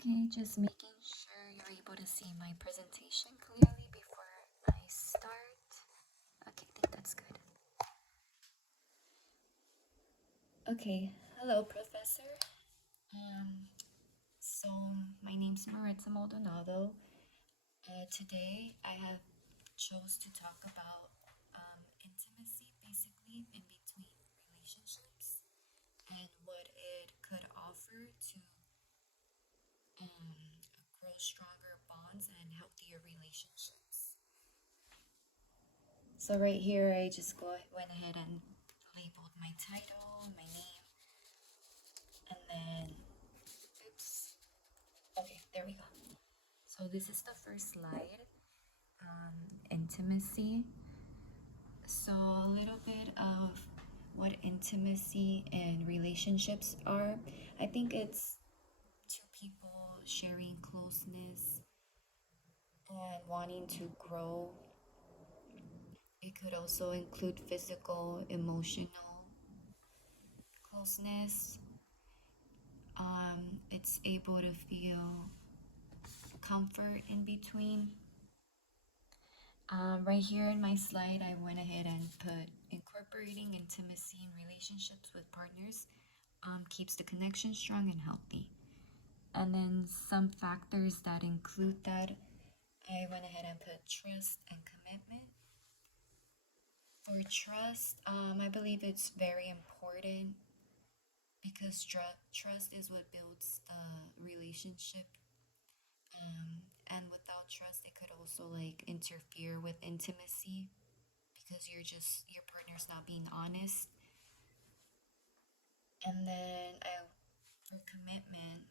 Okay, just making sure you're able to see my presentation clearly before I start. Okay, I think that's good. Okay, hello, Professor. Um, so my name's Maritza Maldonado. Today I have chose to talk about intimacy, basically in between relationships, and what it could offer to grow stronger bonds and healthier relationships. So right here, I just went ahead and labeled my title, my name, and then, oops. Okay, there we go. So this is the first slide, intimacy. So a little bit of what intimacy and relationships are. I think it's two people sharing closeness and wanting to grow. It could also include physical, emotional closeness. It's able to feel comfort in between. Right here in my slide, I went ahead and put incorporating intimacy in relationships with partners keeps the connection strong and healthy. And then some factors that include that, I went ahead and put trust and commitment. For trust, I believe it's very important because trust is what builds the relationship. And without trust, it could also like interfere with intimacy because your partner's not being honest. And then for commitment,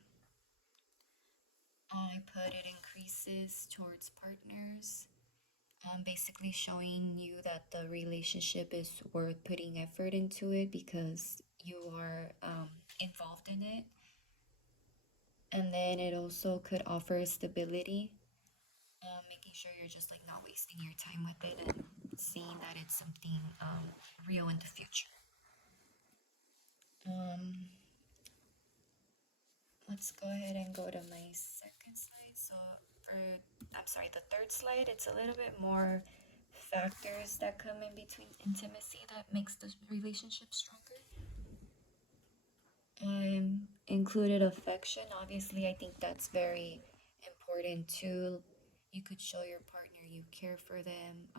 I put it increases towards partners, basically showing you that the relationship is worth putting effort into it because you are involved in it. And then it also could offer stability, making sure you're just like not wasting your time with it and seeing that it's something real in the future. Um, let's go ahead and go to my second slide. So the third slide, it's a little bit more factors that come in between intimacy that makes the relationship stronger. Included affection. Obviously, I think that's very important too. You could show your partner you care for them.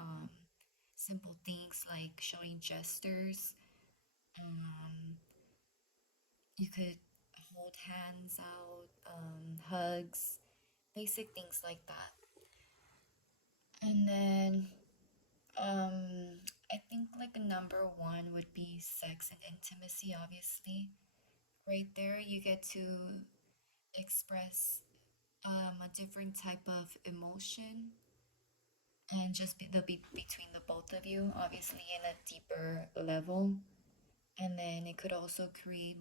Simple things like showing gestures. Um, you could hold hands out, hugs, basic things like that. And then I think like number one would be sex and intimacy, obviously. Right there, you get to express a different type of emotion and just be between the both of you, obviously in a deeper level. And then it could also create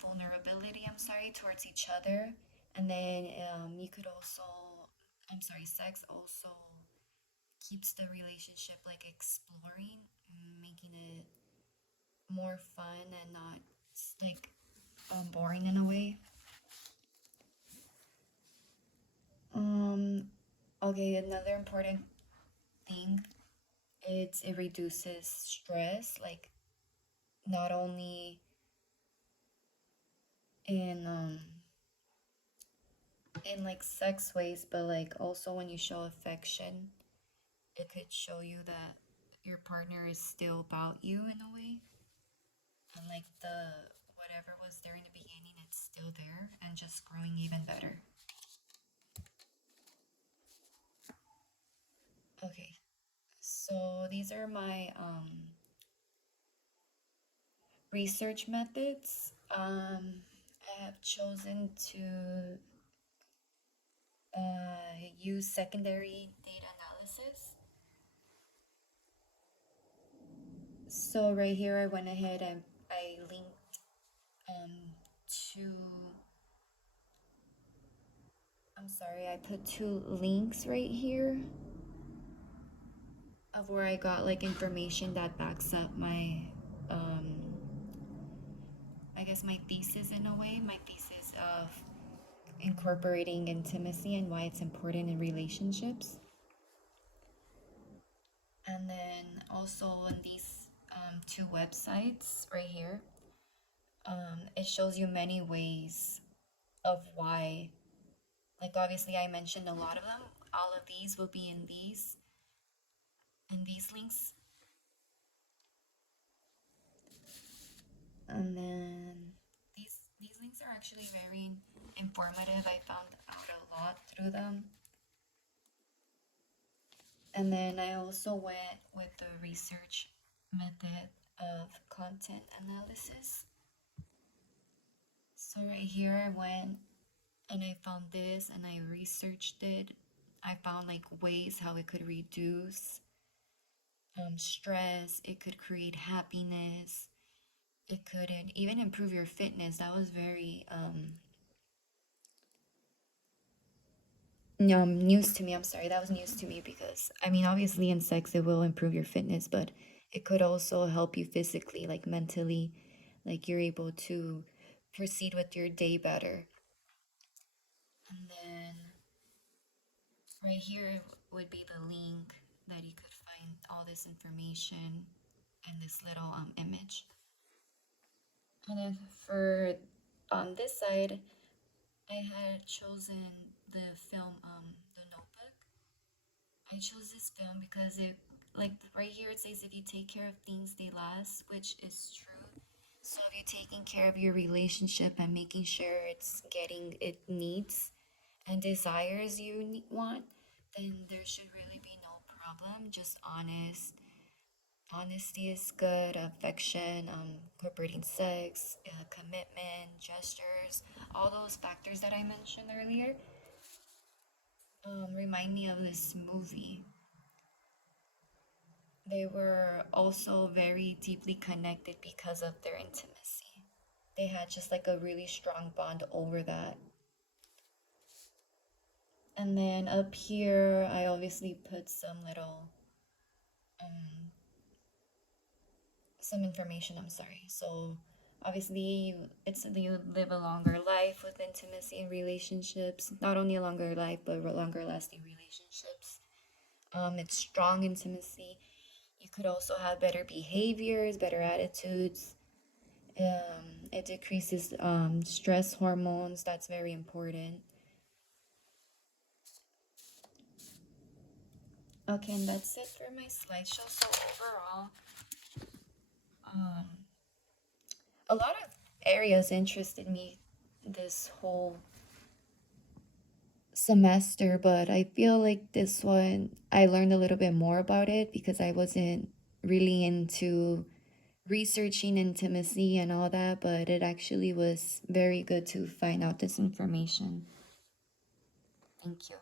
vulnerability, towards each other. And then you could also, sex also keeps the relationship like exploring, making it more fun and not like boring in a way. Um, okay, another important thing, it reduces stress, like not only in in like sex ways, but like also when you show affection, it could show you that your partner is still about you in a way. And like the whatever was there in the beginning, it's still there and just growing even better. Okay, so these are my research methods. I have chosen to use secondary data analysis. So right here, I went ahead and I linked two. I put two links right here of where I got like information that backs up my, I guess my thesis in a way. My thesis ways of incorporating intimacy and why it's important in relationships. And then also on these two websites right here, it shows you many ways of why. Like obviously, I mentioned a lot of them. All of these will be in these links. And then these links are actually very informative. I found out a lot through them. And then I also went with the research method of content analysis. So right here I went and I found this and I researched it. I found like ways how it could reduce stress, it could create happiness, it could even improve your fitness. That was very news to me. I'm sorry, that was news to me because I mean, obviously, in sex, it will improve your fitness, but it could also help you physically, like mentally, like you're able to proceed with your day better. And then right here would be the link that you could find all this information and this little image. And then for on this side, I had chosen the film The Notebook. I chose this film because it, like right here, it says if you take care of things, they last, which is true. So if you're taking care of your relationship and making sure it's getting it needs and desires you want, then there should really be no problem. Just honest. Honesty is good, affection, incorporating sex, commitment, gestures, all those factors that I mentioned earlier remind me of this movie. They were also very deeply connected because of their intimacy. They had just like a really strong bond over that. And then up here, I obviously put some little, um, some information. I'm sorry. So obviously, it's you live a longer life with intimacy and relationships. Not only a longer life, but longer lasting relationships. It's strong intimacy. You could also have better behaviors, better attitudes. It decreases stress hormones. That's very important. Okay, and that's it for my slideshow. So overall, um, a lot of areas interested me this whole semester, but I feel like this one I learned a little bit more about it because I wasn't really into researching intimacy and all that, but it actually was very good to find out this information. Thank you.